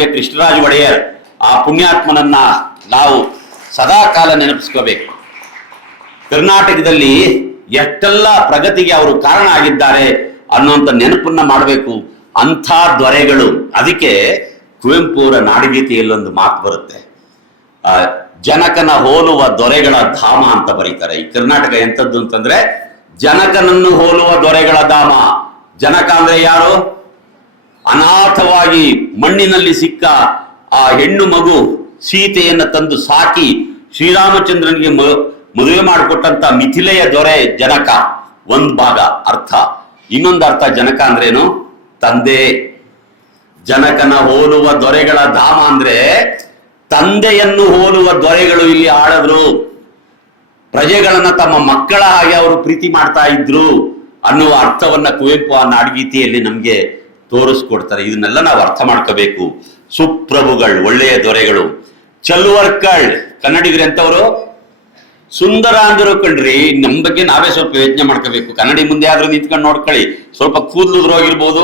ಹಾಗೆ ಕೃಷ್ಣರಾಜ ಒಡೆಯರ್ ಆ ಪುಣ್ಯಾತ್ಮನನ್ನ ನಾವು ಸದಾ ಕಾಲ ನೆನಪಿಸ್ಕೋಬೇಕು. ಕರ್ನಾಟಕದಲ್ಲಿ ಎಷ್ಟೆಲ್ಲ ಪ್ರಗತಿಗೆ ಅವರು ಕಾರಣ ಆಗಿದ್ದಾರೆ ಅನ್ನುವಂಥ ನೆನಪನ್ನ ಮಾಡಬೇಕು. ಅಂಥ ದೊರೆಗಳು, ಅದಕ್ಕೆ ಕುವೆಂಪು ಅವರ ನಾಡಗೀತೆಯಲ್ಲೊಂದು ಮಾತು ಬರುತ್ತೆ, ಜನಕನ ಹೋಲುವ ದೊರೆಗಳ ಧಾಮ ಅಂತ ಬರೀತಾರೆ. ಈ ಕರ್ನಾಟಕ ಎಂಥದ್ದು ಅಂತಂದ್ರೆ ಜನಕನನ್ನು ಹೋಲುವ ದೊರೆಗಳ ಧಾಮ. ಜನಕ ಅಂದ್ರೆ ಯಾರು? ಅನಾಥವಾಗಿ ಮಣ್ಣಿನಲ್ಲಿ ಸಿಕ್ಕ ಆ ಹೆಣ್ಣು ಮಗು ಸೀತೆಯನ್ನ ತಂದು ಸಾಕಿ ಶ್ರೀರಾಮಚಂದ್ರನಿಗೆ ಮದುವೆ ಮಾಡಿಕೊಟ್ಟಂತ ಮಿಥಿಲೆಯ ದೊರೆ ಜನಕ. ಒಂದ್ ಭಾಗ ಅರ್ಥ. ಇನ್ನೊಂದು ಅರ್ಥ ಜನಕ ಅಂದ್ರೇನು? ತಂದೆ. ಜನಕನ ಹೋಲುವ ದೊರೆಗಳ ಧಾಮ ಅಂದ್ರೆ ತಂದೆಯನ್ನು ಹೋಲುವ ದೊರೆಗಳು ಇಲ್ಲಿ ಆಳಿದ್ರು. ಪ್ರಜೆಗಳನ್ನ ತಮ್ಮ ಮಕ್ಕಳ ಹಾಗೆ ಅವರು ಪ್ರೀತಿ ಮಾಡ್ತಾ ಇದ್ರು ಅನ್ನುವ ಅರ್ಥವನ್ನ ಕುವೆಂಪು ಆ ನಾಡಗೀತೆಯಲ್ಲಿ ನಮ್ಗೆ ತೋರಿಸ್ಕೊಡ್ತಾರೆ. ಇದನ್ನೆಲ್ಲ ನಾವು ಅರ್ಥ ಮಾಡ್ಕೋಬೇಕು. ಸುಪ್ರಭುಗಳು, ಒಳ್ಳೆಯ ದೊರೆಗಳು. ಚಲುವರ್ಕಳ್, ಕನ್ನಡಿಗರು ಎಂತವರು? ಸುಂದರ ಅಂದರು ಕಣ್ರಿ. ನಮ್ ಬಗ್ಗೆ ನಾವೇ ಸ್ವಲ್ಪ ಯೋಚನೆ ಮಾಡ್ಕೋಬೇಕು. ಕನ್ನಡಿ ಮುಂದೆ ಆದ್ರೂ ನಿಂತ್ಕೊಂಡು ನೋಡ್ಕೊಳ್ಳಿ. ಸ್ವಲ್ಪ ಕೂದಲುದ್ರೋಗಿರ್ಬೋದು,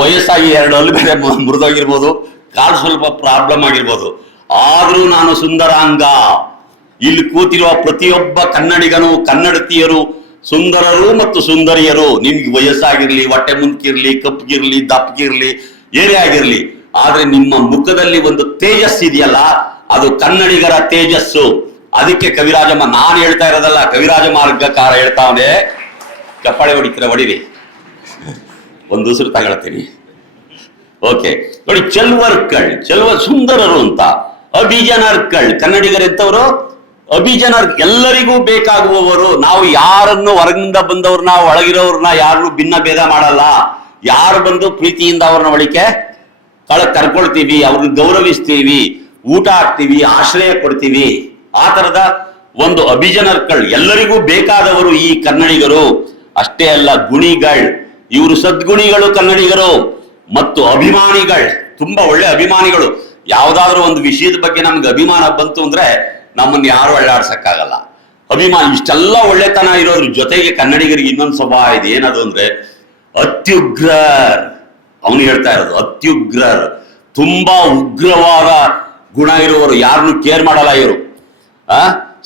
ವಯಸ್ಸಾಗಿ 2 ಹಲ್ಲು ಬೇರೆ ಮುರಿದೋಗಿರ್ಬೋದು, ಕಾಲು ಸ್ವಲ್ಪ ಪ್ರಾಬ್ಲಮ್ ಆಗಿರ್ಬೋದು, ಆದ್ರೂ ನಾನು ಸುಂದರಾಂಗ. ಇಲ್ಲಿ ಕೂತಿರುವ ಪ್ರತಿಯೊಬ್ಬ ಕನ್ನಡಿಗನು, ಕನ್ನಡತಿಯರು ಸುಂದರರು ಮತ್ತು ಸುಂದರಿಯರು. ನಿಮ್ಗೆ ವಯಸ್ಸಾಗಿರ್ಲಿ, ಹೊಟ್ಟೆ ಮುಂದ್ಕಿರ್ಲಿ, ಕಪ್ಪಗಿರ್ಲಿ, ದಪ್ಪಗಿರ್ಲಿ, ಏನೇ ಆಗಿರ್ಲಿ, ಆದ್ರೆ ನಿಮ್ಮ ಮುಖದಲ್ಲಿ ಒಂದು ತೇಜಸ್ ಇದೆಯಲ್ಲ, ಅದು ಕನ್ನಡಿಗರ ತೇಜಸ್ಸು. ಅದಕ್ಕೆ ಕವಿರಾಜಮ್ಮ, ನಾನು ಹೇಳ್ತಾ ಇರೋದಲ್ಲ, ಕವಿರಾಜ ಮಾರ್ಗಕಾರ ಹೇಳ್ತಾವನೆ. ಚಪ್ಪಾಳೆ ಹೊಡಿತೀರ, ಹೊಡಿರಿ, ಒಂದು ಉಸಿರು ತಗೊಳ್ತೀನಿ. ಓಕೆ ನೋಡಿ, ಚೆಲ್ವರ್ಕಳ್, ಸುಂದರರು ಅಂತ. ಅಭಿಜನರ್ಕಳ್, ಕನ್ನಡಿಗರೆಂತವರು? ಅಭಿಜನರ್, ಎಲ್ಲರಿಗೂ ಬೇಕಾಗುವವರು. ನಾವು ಯಾರನ್ನು ಹೊರಗಿಂದ ಬಂದವ್ರನ್ನ, ಒಳಗಿರೋರ್ನ ಯಾರನ್ನು ಭಿನ್ನ ಭೇದ ಮಾಡಲ್ಲ. ಯಾರು ಬಂದು ಪ್ರೀತಿಯಿಂದ ಅವ್ರನ್ನ ಒಳಿಕೆ ಕರ್ಕೊಳ್ತೀವಿ, ಅವ್ರನ್ನ ಗೌರವಿಸ್ತೀವಿ, ಊಟ ಹಾಕ್ತೀವಿ, ಆಶ್ರಯ ಕೊಡ್ತೀವಿ. ಆ ತರದ ಒಂದು ಅಭಿಜನರ್ಕಳ್, ಎಲ್ಲರಿಗೂ ಬೇಕಾದವರು ಈ ಕನ್ನಡಿಗರು. ಅಷ್ಟೇ ಅಲ್ಲ, ಗುಣಿಗಳ್, ಇವರು ಸದ್ಗುಣಿಗಳು ಕನ್ನಡಿಗರು. ಮತ್ತು ಅಭಿಮಾನಿಗಳು, ತುಂಬಾ ಒಳ್ಳೆ ಅಭಿಮಾನಿಗಳು. ಯಾವ್ದಾದ್ರು ಒಂದು ವಿಷಯದ ಬಗ್ಗೆ ನಮ್ಗೆ ಅಭಿಮಾನ ಬಂತು ಅಂದ್ರೆ ನಮ್ಮನ್ನ ಯಾರು ಅಳ್ಳಾಡ್ಸಕ್ಕಾಗಲ್ಲ. ಅಭಿಮಾನ, ಇಷ್ಟೆಲ್ಲ ಒಳ್ಳೆತನ ಇರೋದ್ರ ಜೊತೆಗೆ ಕನ್ನಡಿಗರಿಗೆ ಇನ್ನೊಂದು ಸ್ವಭಾವ ಇದೆ. ಏನದು ಅಂದ್ರೆ ಅತ್ಯುಗ್ರರ್. ಅವನು ಹೇಳ್ತಾ ಇರೋದು ಅತ್ಯುಗ್ರರ್, ತುಂಬಾ ಉಗ್ರವಾದ ಗುಣ ಇರುವವರು. ಯಾರನ್ನು ಕೇರ್ ಮಾಡಲ್ಲ ಇವರು.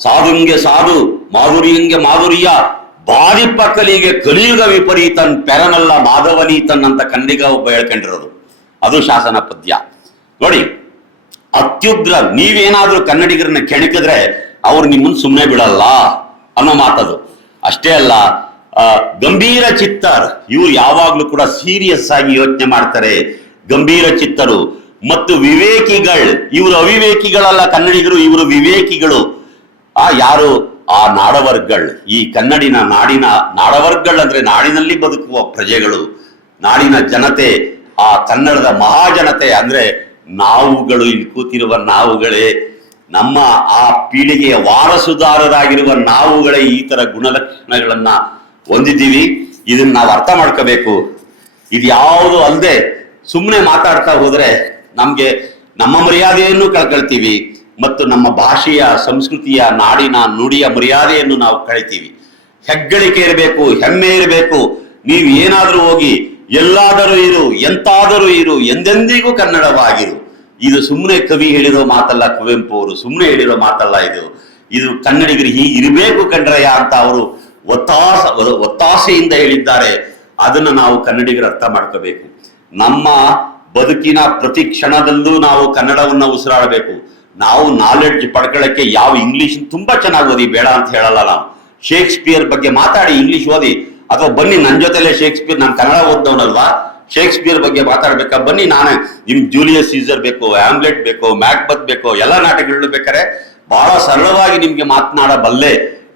ಸಾಧುಂಗೆ ಸಾಧು, ಮಾಧುರ್ಯಂಗೆ ಮಾಧುರ್ಯ, ಬಾದಿಪಕ್ಕಲಿಗೆ ಕಲಿಯುಗ ವಿಪರೀತನ್, ಪೆರನಲ್ಲ ಮಾಧವನೀತನ್ ಅಂತ ಕನ್ನಡಿಗ ಒಬ್ಬ ಹೇಳ್ಕೊಂಡಿರೋದು. ಅದು ಶಾಸನ ಪದ್ಯ ನೋಡಿ. ಅತ್ಯುಗ್ರ, ನೀವೇನಾದ್ರೂ ಕನ್ನಡಿಗರನ್ನ ಕೆಣಕಿದ್ರೆ ಅವ್ರು ನಿಮ್ಮನ್ನು ಸುಮ್ಮನೆ ಬಿಡಲ್ಲ ಅನ್ನೋ ಮಾತದು. ಅಷ್ಟೇ ಅಲ್ಲ, ಗಂಭೀರ ಚಿತ್ತರ್, ಇವ್ರು ಯಾವಾಗ್ಲೂ ಕೂಡ ಸೀರಿಯಸ್ ಆಗಿ ಯೋಚನೆ ಮಾಡ್ತಾರೆ. ಗಂಭೀರ ಚಿತ್ತರು. ಮತ್ತು ವಿವೇಕಿಗಳ್, ಇವರು ಅವಿವೇಕಿಗಳಲ್ಲ ಕನ್ನಡಿಗರು, ಇವರು ವಿವೇಕಿಗಳು. ಯಾರು? ಆ ನಾಡವರ್ಗಳ್, ಈ ಕನ್ನಡಿನ ನಾಡಿನ ನಾಡವರ್ಗಳ್ ಅಂದ್ರೆ ನಾಡಿನಲ್ಲಿ ಬದುಕುವ ಪ್ರಜೆಗಳು, ನಾಡಿನ ಜನತೆ, ಆ ಕನ್ನಡದ ಮಹಾಜನತೆ. ಅಂದ್ರೆ ನಾವುಗಳು, ಇಲ್ಲಿ ಕೂತಿರುವ ನಾವುಗಳೇ, ನಮ್ಮ ಆ ಪೀಳಿಗೆಯ ವಾರಸುದಾರರಾಗಿರುವ ನಾವುಗಳೇ ಈ ತರ ಗುಣಲಕ್ಷಣಗಳನ್ನ ಹೊಂದಿದ್ದೀವಿ. ಇದನ್ನ ನಾವು ಅರ್ಥ ಮಾಡ್ಕೋಬೇಕು. ಇದು ಯಾವುದು ಅಲ್ಲದೆ ಸುಮ್ಮನೆ ಮಾತಾಡ್ತಾ ಹೋದ್ರೆ ನಮ್ಗೆ ನಮ್ಮ ಮರ್ಯಾದೆಯನ್ನು ಕಳ್ಕೊಳ್ತೀವಿ ಮತ್ತು ನಮ್ಮ ಭಾಷೆಯ, ಸಂಸ್ಕೃತಿಯ, ನಾಡಿನ, ನುಡಿಯ ಮರ್ಯಾದೆಯನ್ನು ನಾವು ಕಳಿತೀವಿ. ಹೆಗ್ಗಳಿಕೆ ಇರಬೇಕು, ಹೆಮ್ಮೆ ಇರಬೇಕು. ನೀವು ಏನಾದ್ರೂ ಹೋಗಿ ಎಲ್ಲಾದರೂ ಇರು, ಎಂತಾದರೂ ಇರು, ಎಂದೆಂದಿಗೂ ಕನ್ನಡವಾಗಿರು. ಇದು ಸುಮ್ಮನೆ ಕವಿ ಹೇಳಿರೋ ಮಾತಲ್ಲ, ಕುವೆಂಪು ಅವರು ಸುಮ್ಮನೆ ಹೇಳಿರೋ ಮಾತಲ್ಲ. ಇದು ಕನ್ನಡಿಗರಿಗೆ ಹೀಗೆ ಇರಬೇಕು ಕಣ್ರಯ್ಯ ಅಂತ ಅವರು ಒತ್ತಾಸೆಯಿಂದ ಹೇಳಿದ್ದಾರೆ. ಅದನ್ನು ನಾವು ಕನ್ನಡಿಗರು ಅರ್ಥ ಮಾಡ್ಕೋಬೇಕು. ನಮ್ಮ ಬದುಕಿನ ಪ್ರತಿ ಕ್ಷಣದಲ್ಲೂ ನಾವು ಕನ್ನಡವನ್ನ ಉಸಿರಾಡಬೇಕು. ನಾವು ನಾಲೆಡ್ಜ್ ಪಡ್ಕೊಳ್ಳಕ್ಕೆ ಯಾವ ಇಂಗ್ಲಿಷ್ ತುಂಬಾ ಚೆನ್ನಾಗಿ ಓದಿ, ಬೇಡ ಅಂತ ಹೇಳಲ್ಲ ನಾವು. ಶೇಕ್ಸ್ಪಿಯರ್ ಬಗ್ಗೆ ಮಾತಾಡಿ, ಇಂಗ್ಲಿಷ್ ಓದಿ, ಅಥವಾ ಬನ್ನಿ ನನ್ನ ಜೊತೆಲೆ ಶೇಕ್ಸ್ಪಿಯರ್, ನಾನು ಕನ್ನಡ ಓದ್ದವನಲ್ವಾ, ಶೇಕ್ಸ್ಪಿಯರ್ ಬಗ್ಗೆ ಮಾತಾಡ್ಬೇಕಾ, ಬನ್ನಿ. ನಾನೇ ನಿಮ್ಗೆ ಜೂಲಿಯಸ್ ಸೀಸರ್ ಬೇಕು, ಹ್ಯಾಮ್ಲೆಟ್ ಬೇಕು, ಮ್ಯಾಕ್ಬತ್ ಬೇಕು, ಎಲ್ಲ ನಾಟಕಗಳು ಬೇಕಾರೆ ಬಹಳ ಸರಳವಾಗಿ ನಿಮ್ಗೆ ಮಾತನಾಡಬಲ್ಲೆ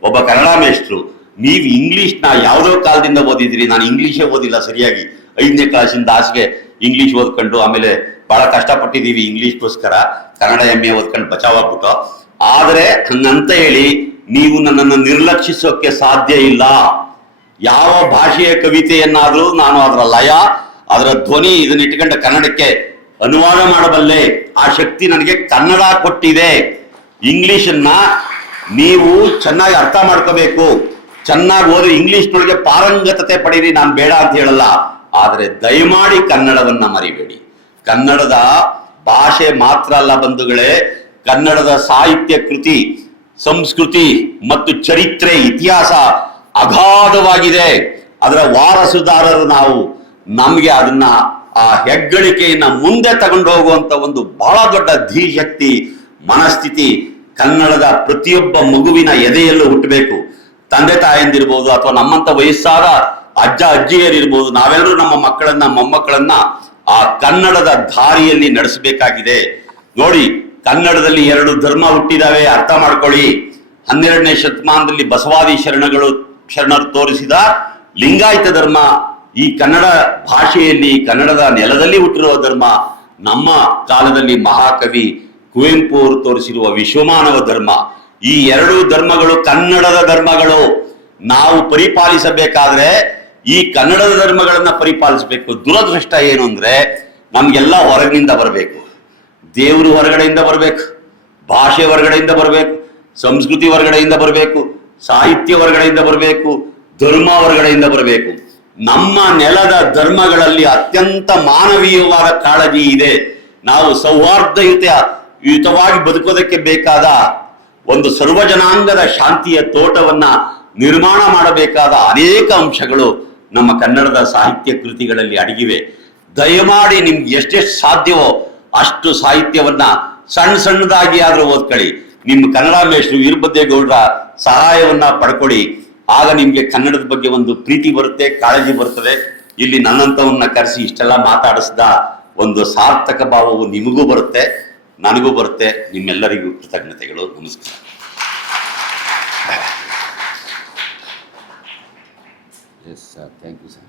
ಒಬ್ಬ ಕನ್ನಡ ಮೇಷ್ಟ್ರು. ನೀವು ಇಂಗ್ಲಿಷ್ನ ಯಾವುದೋ ಕಾಲದಿಂದ ಓದಿದ್ರಿ, ನಾನು ಇಂಗ್ಲಿಷೇ ಓದಿಲ್ಲ ಸರಿಯಾಗಿ. 5ನೇ ಕ್ಲಾಸಿಂದ ಆಚೆಗೆ ಇಂಗ್ಲಿಷ್ ಓದ್ಕೊಂಡು ಆಮೇಲೆ ಬಹಳ ಕಷ್ಟಪಟ್ಟಿದ್ದೀವಿ ಇಂಗ್ಲಿಷ್ಗೋಸ್ಕರ. ಕನ್ನಡ MA ಓದ್ಕೊಂಡು ಬಚಾವಾಗ್ಬಿಟ್ಟು. ಆದ್ರೆ ಹಂಗಂತ ಹೇಳಿ ನೀವು ನನ್ನನ್ನು ನಿರ್ಲಕ್ಷಿಸೋಕೆ ಸಾಧ್ಯ ಇಲ್ಲ. ಯಾವ ಭಾಷೆಯ ಕವಿತೆಯನ್ನಾದ್ರೂ ನಾನು ಅದರ ಲಯ, ಅದರ ಧ್ವನಿ ಇದನ್ನ ಇಟ್ಕೊಂಡು ಕನ್ನಡಕ್ಕೆ ಅನುವಾದ ಮಾಡಬಲ್ಲೆ. ಆ ಶಕ್ತಿ ನನಗೆ ಕನ್ನಡ ಕೊಟ್ಟಿದೆ. ಇಂಗ್ಲಿಷನ್ನ ನೀವು ಚೆನ್ನಾಗಿ ಅರ್ಥ ಮಾಡ್ಕೋಬೇಕು, ಚೆನ್ನಾಗಿ ಓದಿ, ಇಂಗ್ಲಿಷ್ನೊಳಗೆ ಪಾರಂಗತತೆ ಪಡೀರಿ, ನಾನು ಬೇಡ ಅಂತ ಹೇಳಲ್ಲ. ಆದ್ರೆ ದಯಮಾಡಿ ಕನ್ನಡವನ್ನ ಮರಿಬೇಡಿ. ಕನ್ನಡದ ಭಾಷೆ ಮಾತ್ರ ಅಲ್ಲ ಬಂಧುಗಳೇ, ಕನ್ನಡದ ಸಾಹಿತ್ಯ ಕೃತಿ, ಸಂಸ್ಕೃತಿ ಮತ್ತು ಚರಿತ್ರೆ, ಇತಿಹಾಸ ಅಗಾಧವಾಗಿದೆ. ಅದರ ವಾರಸುದಾರರು ನಾವು. ನಮ್ಗೆ ಅದನ್ನ ಆ ಹೆಗ್ಗಳಿಕೆಯನ್ನ ಮುಂದೆ ತಗೊಂಡು ಹೋಗುವಂತ ಒಂದು ಬಹಳ ದೊಡ್ಡ ಧೀಶಕ್ತಿ, ಮನಸ್ಥಿತಿ ಕನ್ನಡದ ಪ್ರತಿಯೊಬ್ಬ ಮಗುವಿನ ಎದೆಯಲ್ಲೂ ಹುಟ್ಟಬೇಕು. ತಂದೆ ತಾಯಂದಿರ್ಬೋದು ಅಥವಾ ನಮ್ಮಂತ ವಯಸ್ಸಾದ ಅಜ್ಜ ಅಜ್ಜಿಯರಿರ್ಬೋದು, ನಾವೆಲ್ಲರೂ ನಮ್ಮ ಮಕ್ಕಳನ್ನ ಮೊಮ್ಮಕ್ಕಳನ್ನ ಆ ಕನ್ನಡದ ದಾರಿಯಲ್ಲಿ ನಡೆಸಬೇಕಾಗಿದೆ. ನೋಡಿ, ಕನ್ನಡದಲ್ಲಿ 2 ಧರ್ಮ ಹುಟ್ಟಿದಾವೆ, ಅರ್ಥ ಮಾಡ್ಕೊಳ್ಳಿ. 12ನೇ ಶತಮಾನದಲ್ಲಿ ಬಸವಾದಿ ಶರಣರು ತೋರಿಸಿದ ಲಿಂಗಾಯತ ಧರ್ಮ ಈ ಕನ್ನಡ ಭಾಷೆಯಲ್ಲಿ, ಕನ್ನಡದ ನೆಲದಲ್ಲಿ ಹುಟ್ಟಿರುವ ಧರ್ಮ. ನಮ್ಮ ಕಾಲದಲ್ಲಿ ಮಹಾಕವಿ ಕುವೆಂಪು ಅವರು ತೋರಿಸಿರುವ ವಿಶ್ವಮಾನವ ಧರ್ಮ. ಈ 2 ಧರ್ಮಗಳು ಕನ್ನಡದ ಧರ್ಮಗಳು. ನಾವು ಪರಿಪಾಲಿಸಬೇಕಾದ್ರೆ ಈ ಕನ್ನಡದ ಧರ್ಮಗಳನ್ನ ಪರಿಪಾಲಿಸಬೇಕು. ದುರದೃಷ್ಟ ಏನು ಅಂದ್ರೆ, ನಮ್ಗೆಲ್ಲ ಹೊರಗಿನಿಂದ ಬರಬೇಕು. ದೇವರು ಹೊರಗಡೆಯಿಂದ ಬರಬೇಕು, ಭಾಷೆ ಹೊರಗಡೆಯಿಂದ ಬರಬೇಕು, ಸಂಸ್ಕೃತಿ ಹೊರಗಡೆಯಿಂದ ಬರಬೇಕು, ಸಾಹಿತ್ಯ ಹೊರಗಡೆಯಿಂದ ಬರಬೇಕು, ಧರ್ಮ ಹೊರಗಡೆಯಿಂದ ಬರಬೇಕು. ನಮ್ಮ ನೆಲದ ಧರ್ಮಗಳಲ್ಲಿ ಅತ್ಯಂತ ಮಾನವೀಯವಾದ ಕಾಳಜಿ ಇದೆ. ನಾವು ಸೌಹಾರ್ದಯುತವಾಗಿ ಬದುಕೋದಕ್ಕೆ ಬೇಕಾದ ಒಂದು ಸರ್ವಜನಾಂಗದ ಶಾಂತಿಯ ತೋಟವನ್ನ ನಿರ್ಮಾಣ ಮಾಡಬೇಕಾದ ಅನೇಕ ಅಂಶಗಳು ನಮ್ಮ ಕನ್ನಡದ ಸಾಹಿತ್ಯ ಕೃತಿಗಳಲ್ಲಿ ಅಡಗಿವೆ. ದಯಮಾಡಿ ನಿಮ್ಗೆ ಎಷ್ಟೆಷ್ಟು ಸಾಧ್ಯವೋ ಅಷ್ಟು ಸಾಹಿತ್ಯವನ್ನ ಸಣ್ಣದಾಗಿ ಆದ್ರೂ ಓದ್ಕೊಳ್ಳಿ. ನಿಮ್ಮ ಕನ್ನಡ ಮೇಷ್ಟ್ರು ವೀರಭದ್ರೇಗೌಡರ ಸಹಾಯವನ್ನ ಪಡ್ಕೊಳ್ಳಿ. ಆಗ ನಿಮ್ಗೆ ಕನ್ನಡದ ಬಗ್ಗೆ ಒಂದು ಪ್ರೀತಿ ಬರುತ್ತೆ, ಕಾಳಜಿ ಬರ್ತದೆ. ಇಲ್ಲಿ ನನ್ನಂತವನ್ನ ಕರೆಸಿ ಇಷ್ಟೆಲ್ಲ ಮಾತಾಡಿಸಿದ ಒಂದು ಸಾರ್ಥಕ ಭಾವವು ನಿಮಗೂ ಬರುತ್ತೆ, ನನಗೂ ಬರುತ್ತೆ. ನಿಮ್ಮೆಲ್ಲರಿಗೂ ಕೃತಜ್ಞತೆಗಳು. ನಮಸ್ಕಾರ. Yes, sir. Thank you, sir.